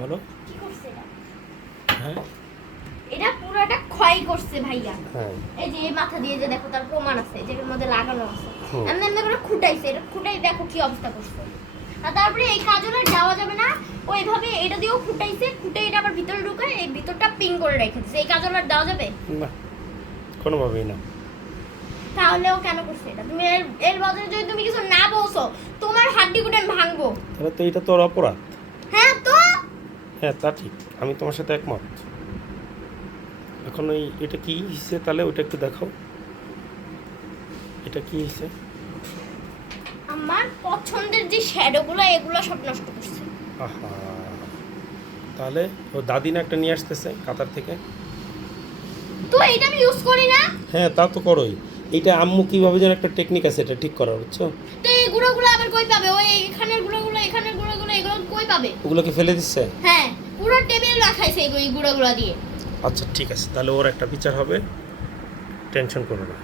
বলো। কি করছে এটা? হ্যাঁ এটা পুরোটা ক্ষয় করছে ভাইয়া। হ্যাঁ এই যে এই মাথা দিয়ে যে দেখো তার প্রমাণ আছে যেটার মধ্যে লাগানো আছে। হুম। এমনি এমনি করে খুঁটাইছে, এটা খুঁটাই দেখো কি অবস্থা করছে। আর তারপরে এই কাজলে যাওয়া যাবে না, ওইভাবে এটা দিয়েও খুঁটাইছে, খুঁটে এটা আবার ভিতরে ঢুকায় এই ভিতরটা পিং করে রেখেছে। এই কাজল আর দেওয়া যাবে? না, কোনোভাবেই না। তাহলেও কেন করছে এটা? তুমি এর বদলে যদি তুমি কিছু না বলছো, তোমার হাড্ডি গুলো আমি ভাঙবো। তাহলে তো এটা তোর অপরাধ। হ্যাঁ তো হ্যাঁ তা ঠিক, আমি তোমার সাথে একমত। এখন ওই এটা কি হিসে, তাহলে ওটা একটু দেখাও। এটা কি হিসে? আমার পছন্দের যে শ্যাডোগুলো এগুলো সব নষ্ট করছে। আহা, তাহলে ও দাদি না একটা নিয়ে আসতেছে কাতার থেকে। তো এটা আমি ইউজ করি না। হ্যাঁ তা তো করোই। এইটা আম্মু কীভাবে যেন একটা টেকনিক আছে এটা ঠিক করার, বুঝছো? তো এই গুঁড়োগুলো আবার কই পাবে? ওই এখানের গুঁড়োগুলো, এখানের গুঁড়োগুলো, এগুলো কই পাবে? ওগুলোকে ফেলে দিচ্ছে। হ্যাঁ, পুরো টেবিল রাখাইছে এই গুঁড়োগুলো দিয়ে। আচ্ছা ঠিক আছে, তাহলে ওর একটা বিচার হবে, টেনশন করো না।